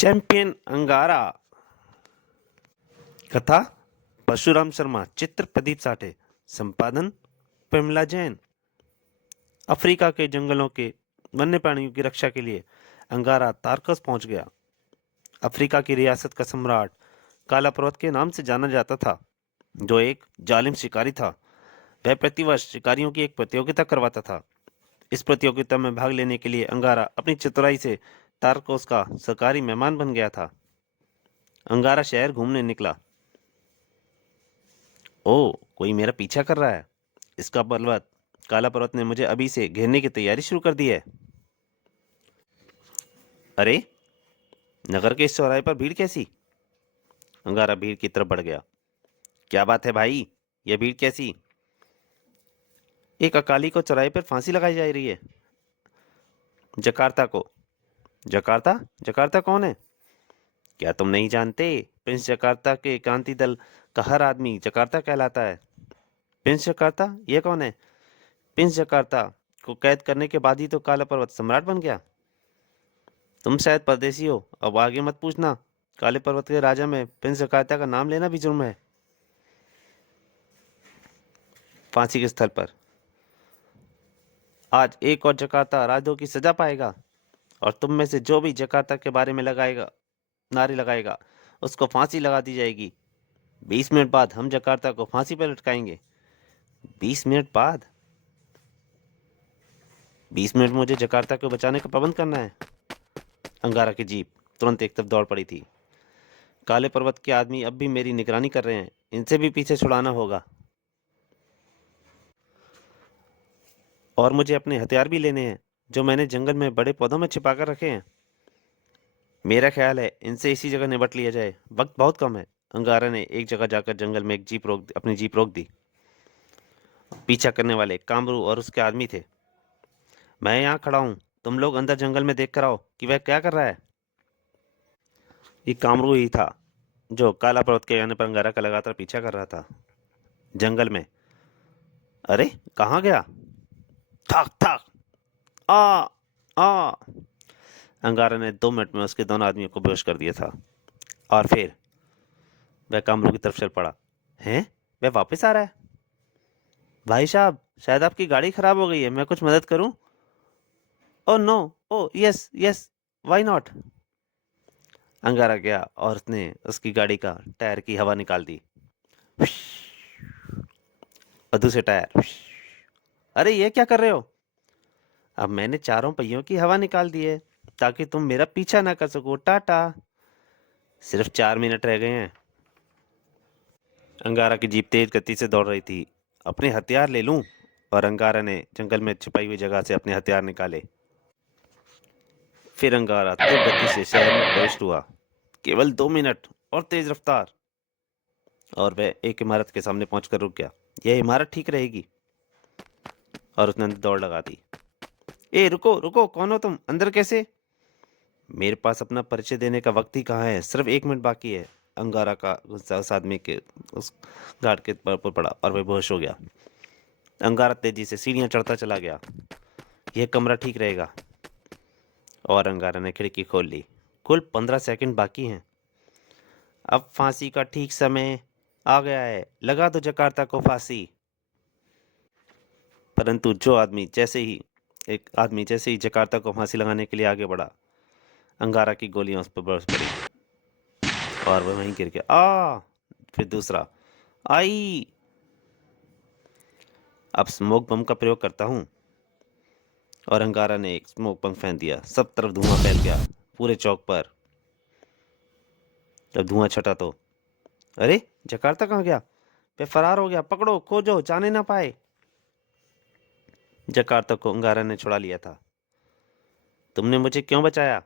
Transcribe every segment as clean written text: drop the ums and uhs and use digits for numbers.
Champion अंगारा। कथा परशुराम शर्मा, चित्र प्रदीप साठे, संपादन प्रमिला जैन। अफ्रीका के जंगलों के वन्य प्राणियों की रक्षा के लिए अंगारा तारकस पहुंच गया। अफ्रीका की रियासत का सम्राट काला पर्वत के नाम से जाना जाता था, जो एक जालिम शिकारी था। वह प्रतिवर्ष शिकारियों की एक प्रतियोगिता करवाता था। इस प्रतियोगिता में भाग लेने के लिए अंगारा अपनी चतुराई से तारकोस का सरकारी मेहमान बन गया था। अंगारा शहर घूमने निकला। ओ, कोई मेरा पीछा कर रहा है। इसका बलवत काला पर्वत ने मुझे अभी से घेरने की तैयारी शुरू कर दी है। अरे, नगर के इस चौराहे पर भीड़ कैसी? अंगारा भीड़ की तरफ बढ़ गया। क्या बात है भाई, यह भीड़ कैसी? एक अकाली को चौराहे पर फांसी लगाई जा रही है। जकार्ता को। जकार्ता? जकार्ता कौन है? क्या तुम नहीं जानते? प्रिंस जकार्ता के क्रांति दल का हर आदमी जकार्ता कहलाता है। Prince Jakarta? यह कौन है? प्रिंस जकार्ता को कैद करने के बाद ही तो काला पर्वत सम्राट बन गया। तुम शायद परदेसी हो, अब आगे मत पूछना। काले पर्वत के राजा में प्रिंस जकार्ता का नाम लेना भी जुर्म है। फांसी के स्थल पर आज एक और जकार्ता राजद्रोह की सजा पाएगा, और तुम में से जो भी जकार्ता के बारे में नारे लगाएगा, उसको फांसी लगा दी जाएगी। 20 मिनट बाद हम जकार्ता को फांसी पर लटकाएंगे। 20 मिनट बाद? 20 मिनट मुझे जकार्ता को बचाने का प्रबंध करना है। अंगारा की जीप तुरंत एक तरफ दौड़ पड़ी थी। काले पर्वत के आदमी अब भी मेरी निगरानी कर रहे हैं, इनसे भी पीछे छुड़ाना होगा। और मुझे अपने हथियार भी लेने हैं, जो मैंने जंगल में बड़े पौधों में छिपा कर रखे हैं। मेरा ख्याल है इनसे इसी जगह निपट लिया जाए, वक्त बहुत कम है। अंगारा ने एक जगह जाकर जंगल में अपनी जीप रोक दी। पीछा करने वाले कामरू और उसके आदमी थे। मैं यहाँ खड़ा हूँ, तुम लोग अंदर जंगल में देख कर आओ कि वह क्या कर रहा है। ये कामरू ही था जो काला पर्वत के आने पर अंगारा का लगातार पीछा कर रहा था। जंगल में। अरे, कहाँ गया? थक थक। आ आ अंगारा ने 2 मिनट में उसके दोनों आदमियों को बेहोश कर दिया था। और फिर वह कामरू की तरफ चल पड़ा। हैं? वह वापस आ रहा है? भाई साहब, शायद आपकी गाड़ी खराब हो गई है, मैं कुछ मदद करूं? Oh no. Oh yes yes, why not. अंगारा गया और उसने उसकी गाड़ी का टायर की हवा निकाल दी। और दूसरे टायर। अरे, ये क्या कर रहे हो? अब मैंने चारों पहियों की हवा निकाल दी है, ताकि तुम मेरा पीछा ना कर सको। टाटा। सिर्फ 4 मिनट रह गए हैं। अंगारा की जीप तेज गति से दौड़ रही थी। अपने हथियार ले लूं? और अंगारा ने जंगल में छिपाई हुई जगह से अपने हथियार निकाले। फिर अंगारा तीव्र गति से शहर में प्रविष्ट हुआ। केवल 2 मिनट और तेज रफ्तार, और वह एक इमारत के सामने पहुंचकर रुक गया। यह इमारत ठीक रहेगी। और उसने अंदर दौड़ लगा दी। ए, रुको रुको, कौन हो तुम? अंदर कैसे? मेरे पास अपना परिचय देने का वक्त ही कहाँ है, सिर्फ 1 मिनट बाकी है। अंगारा का गुस्सा उस आदमी के उस गार्ड के पर पड़ा और वह बेहोश हो गया। अंगारा तेजी से सीढ़ियां चढ़ता चला गया। यह कमरा ठीक रहेगा। और अंगारा ने खिड़की खोल ली। कुल 15 सेकंड बाकी हैं। अब फांसी का ठीक समय आ गया है, लगा दो जकार्ता को फांसी। परंतु एक आदमी जैसे ही जकार्ता को फांसी लगाने के लिए आगे बढ़ा, अंगारा की गोलियां उस पर बरस पड़ी और वह वहीं गिर गया। फिर दूसरा। आई। अब स्मोक बम का प्रयोग करता हूं। और अंगारा ने एक स्मोक बम फेंक दिया। सब तरफ धुआं फैल गया, पूरे चौक पर। जब धुआं छटा तो अरे, जकार्ता कहाँ गया? वह फरार हो गया, पकड़ो, खोजो, जाने ना पाए। जकार्ता को अंगारा ने छुड़ा लिया था। तुमने मुझे क्यों बचाया?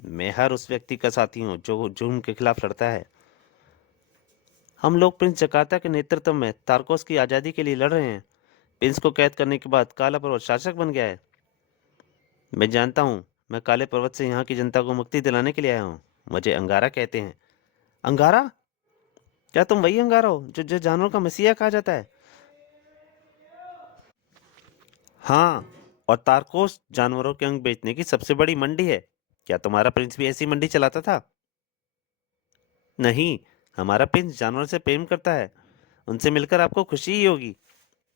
मैं हर उस व्यक्ति का साथी हूं जो जुर्म के खिलाफ लड़ता है। हम लोग प्रिंस जकार्ता के नेतृत्व में तारकोस की आज़ादी के लिए लड़ रहे हैं। प्रिंस को कैद करने के बाद काला पर्वत शासक बन गया है। मैं जानता हूँ, मैं काले पर्वत से यहाँ की जनता को मुक्ति दिलाने के लिए आया हूँ। मुझे अंगारा कहते हैं। अंगारा? क्या तुम वही अंगारा हो जो जानवरों का मसीहा कहा जाता है? हाँ, और तारकोस जानवरों के अंग बेचने की सबसे बड़ी मंडी है। क्या तुम्हारा प्रिंस भी ऐसी मंडी चलाता था? नहीं, हमारा प्रिंस जानवर से प्रेम करता है, उनसे मिलकर आपको खुशी ही होगी।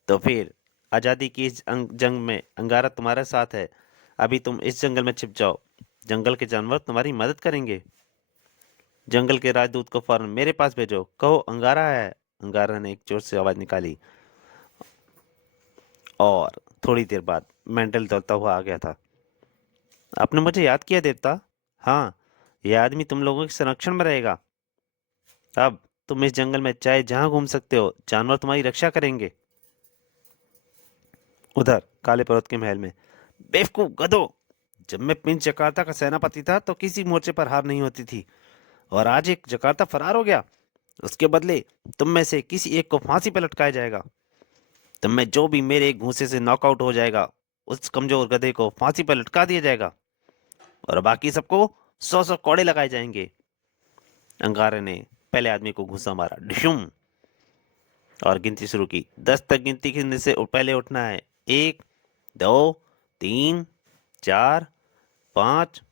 तो फिर आजादी की इस जंग में अंगारा तुम्हारे साथ है। अभी तुम इस जंगल में छिप जाओ, जंगल के जानवर तुम्हारी मदद करेंगे। जंगल के राजदूत को फौरन मेरे पास भेजो, कहो अंगारा आया है। अंगारा ने एक जोर से आवाज निकाली और थोड़ी देर बाद मेंढल दौड़ता हुआ आ गया था। आपने मुझे याद किया देवता? हाँ, यह आदमी तुम लोगों के संरक्षण में रहेगा। अब तुम इस जंगल में चाहे जहां घूम सकते हो, जानवर तुम्हारी रक्षा करेंगे। उधर काले पर्वत के महल में, बेवकूफ गधो, जब मैं प्रिंस जकार्ता का सेनापति था तो किसी मोर्चे पर हार नहीं होती थी, और आज एक जकार्ता फरार हो गया। उसके बदले तुम में से किसी एक को फांसी पर लटकाया जाएगा। तुम में जो भी मेरे एक घूंसे से नॉकआउट हो जाएगा, उस कमजोर गधे को फांसी पर लटका दिया जाएगा, और बाकी सबको 100-100 कोड़े लगाए जाएंगे। अंगारे ने पहले आदमी को घूंसा मारा, डिशुम, और गिनती शुरू की। 10 तक गिनती गिनने से पहले उठना है। 1, 2, 3, 4, 5,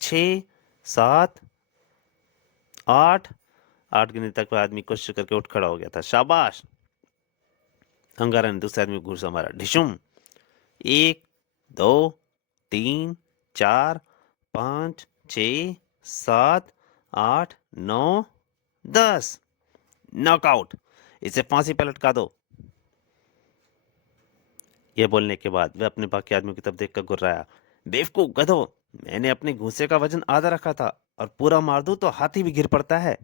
6, 7, 8। 8 गिनने तक आदमी कोशिश करके उठ खड़ा हो गया था। शाबाश! अंगारा ने दूसरे आदमी को घूसा मारा, ढिशुम। 1, 2, 3, 4, 5, 6, 7, 8, 9, 10। नॉकआउट! इसे फांसी पर लटका दो। यह बोलने के बाद वह अपने बाकी आदमियों की तरफ देखकर गुर्राया, बेवकूफ गधो, मैंने अपने घूंसे का वजन आधा रखा था, और पूरा मार दूं तो हाथी भी गिर पड़ता है।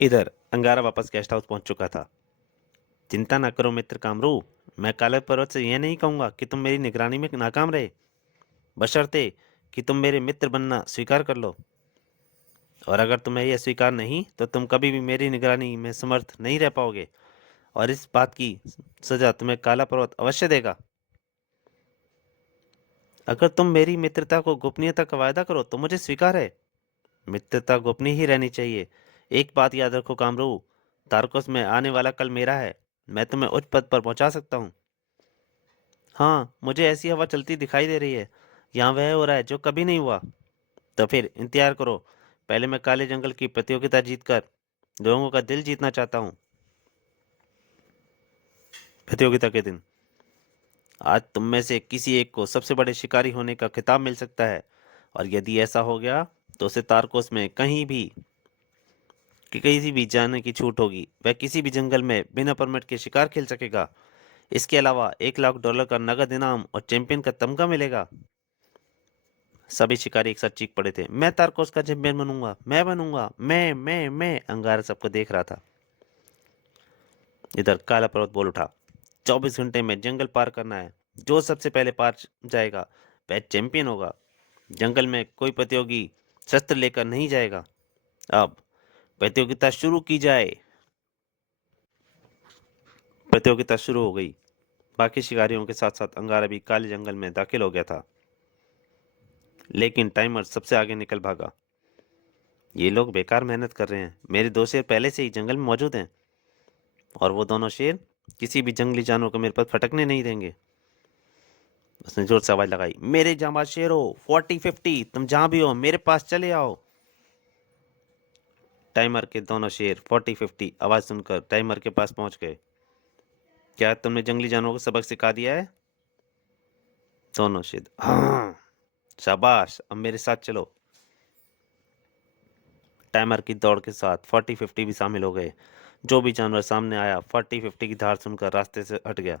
इधर अंगारा वापस गेस्ट हाउस पहुंच चुका था। चिंता न करो मित्र कामरू, मैं काले पर्वत से यह नहीं कहूंगा कि तुम मेरी निगरानी में नाकाम रहे, बशर्ते कि तुम मेरे मित्र बनना स्वीकार कर लो। और अगर तुम्हें यह स्वीकार नहीं, तो तुम कभी भी मेरी निगरानी में समर्थ नहीं रह पाओगे, और इस बात की सजा तुम्हें काला पर्वत अवश्य देगा। अगर तुम मेरी मित्रता को गोपनीयता का वायदा करो तो मुझे स्वीकार है। मित्रता गोपनीय ही रहनी चाहिए। एक बात याद रखो कामरू, तारकोस में आने वाला कल मेरा है। मैं तुम्हें उच्च पद पर पहुंचा सकता हूँ। हाँ, मुझे ऐसी हवा चलती दिखाई दे रही है। यहाँ वह हो रहा है जो कभी नहीं हुआ। तो फिर इंतजार करो। पहले मैं काले जंगल की प्रतियोगिता जीतकर लोगों का दिल जीतना चाहता हूँ। प्रतियोगिता के दिन आज तुम में से किसी एक को सबसे बड़े शिकारी होने का खिताब मिल सकता है, और यदि ऐसा हो गया तो उसे तारकोस में कहीं भी कि किसी भी जाने की छूट होगी। वह किसी भी जंगल में बिना परमिट के शिकार खेल सकेगा। इसके अलावा $1,00,000 का नगद इनाम और चैंपियन का तमगा मिलेगा। सभी शिकारी एक साथ चीख पड़े थे, मैं तारकोस का चैंपियन बनूंगा, मैं बनूंगा, मैं। अंगारा सबको देख रहा था। इधर काला पर्वत बोल उठा, 24 घंटे में जंगल पार करना है। जो सबसे पहले पार जाएगा वह चैंपियन होगा। जंगल में कोई प्रतियोगी शस्त्र लेकर नहीं जाएगा। अब प्रतियोगिता शुरू की जाए। प्रतियोगिता शुरू हो गई। बाकी शिकारियों के साथ साथ अंगारा भी काले जंगल में दाखिल हो गया था, लेकिन टाइमर सबसे आगे निकल भागा। ये लोग बेकार मेहनत कर रहे हैं, मेरे 2 शेर पहले से ही जंगल में मौजूद हैं, और वो दोनों शेर किसी भी जंगली जानवर को मेरे पर फटकने नहीं देंगे। उसने जोर से आवाज लगाई, मेरे जांबाज शेरों, 40-50, तुम जहां भी हो मेरे पास चले आओ। टाइमर के दोनों शेर 40-50 आवाज सुनकर टाइमर के पास पहुंच गए। क्या तुमने जंगली जानवरों को सबक सिखा दिया है? दोनों शेर, हाँ। शाबाश, अब मेरे साथ चलो। टाइमर की दौड़ के साथ 40-50 भी शामिल हो गए। जो भी जानवर सामने आया 40-50 की धार सुनकर रास्ते से हट गया।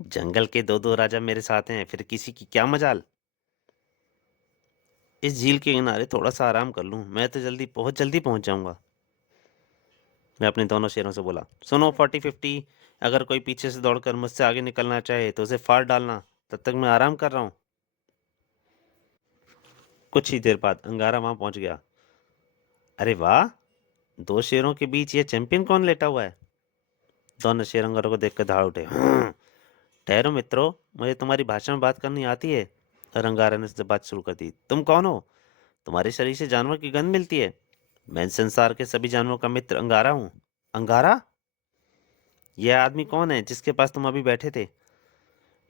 जंगल के दो दो राजा मेरे साथ हैं, फिर किसी की क्या मजाल। इस झील के किनारे थोड़ा सा आराम कर लूं, मैं तो बहुत जल्दी पहुंच जाऊंगा। मैं अपने दोनों शेरों से बोला, सुनो 40-50, अगर कोई पीछे से दौड़कर मुझसे आगे निकलना चाहे तो उसे फाड़ डालना, तब तक मैं आराम कर रहा हूँ। कुछ ही देर बाद अंगारा वहां पहुंच गया। अरे वाह, 2 शेरों के बीच ये चैंपियन कौन लेटा हुआ है? दोनों शेर अंगारों को देखकर दहाड़ उठे। ठहरो मित्रों, मुझे तुम्हारी भाषा में बात करनी आती है। और अंगारा ने उससे बात शुरू कर दी, तुम कौन हो? तुम्हारे शरीर से जानवर की गंध मिलती है। मैं संसार के सभी जानवरों का मित्र अंगारा हूँ। अंगारा? यह आदमी कौन है जिसके पास तुम अभी बैठे थे?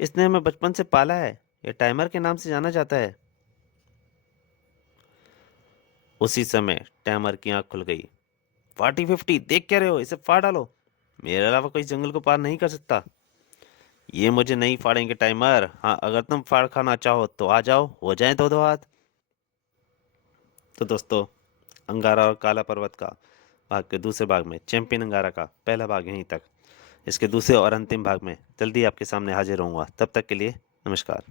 इसने हमें बचपन से पाला है। ये टाइमर के नाम से जाना जाता है। उसी समय टाइमर की आंख खुल गई। 40-50 देख क्या रहे हो, इसे फाड़ डालो। मेरे अलावा कोई जंगल को पार नहीं कर सकता। ये मुझे नहीं फाड़ेंगे टाइमर। हाँ, अगर तुम फाड़ खाना चाहो तो आ जाओ, हो जाए दो दो हाथ। तो दोस्तों, अंगारा और काला पर्वत का भाग के दूसरे भाग में, चैंपियन अंगारा का पहला भाग यहीं तक। इसके दूसरे और अंतिम भाग में जल्दी आपके सामने हाजिर होऊंगा। तब तक के लिए नमस्कार।